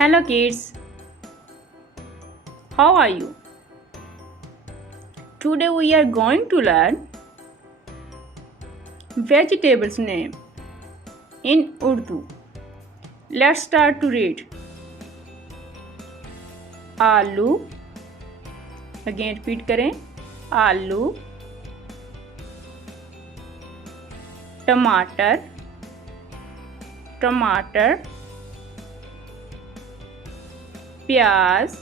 Hello kids, how are you? Today we are going to learn vegetables name in Urdu. Let's start to read. आलू, again repeat करें, आलू, टमाटर, टमाटर, प्याज,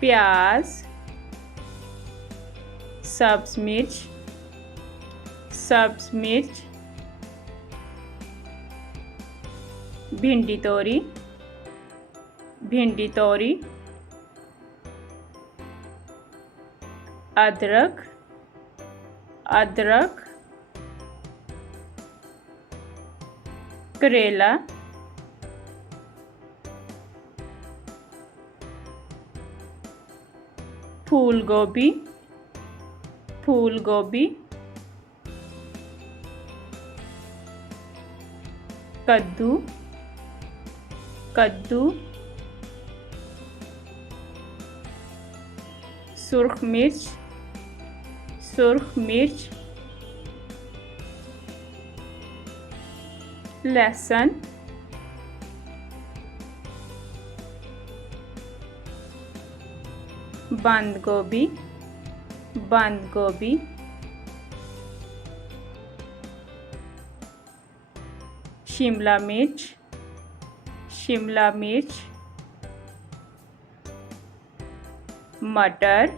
प्याज, सब्ज मिर्च, सब्ज मिर्च, भिंडी तोरी, भिंडी तोरी, अदरक, अदरक, करेला, फूल गोभी, फूल गोभी, कद्दू, कद्दू, सुर्ख मिर्च, सुर्ख मिर्च, लहसुन, बंद गोभी, बंद गोभी, शिमला मिर्च, शिमला मिर्च, मटर,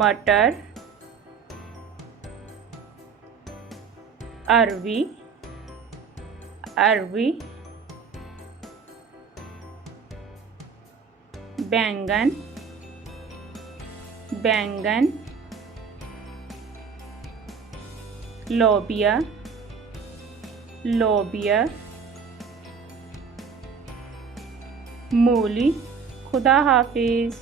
मटर, अरवी, अरवी, बैंगन, बैंगन, लोबिया, लोबिया, मूली। खुदा हाफिज़।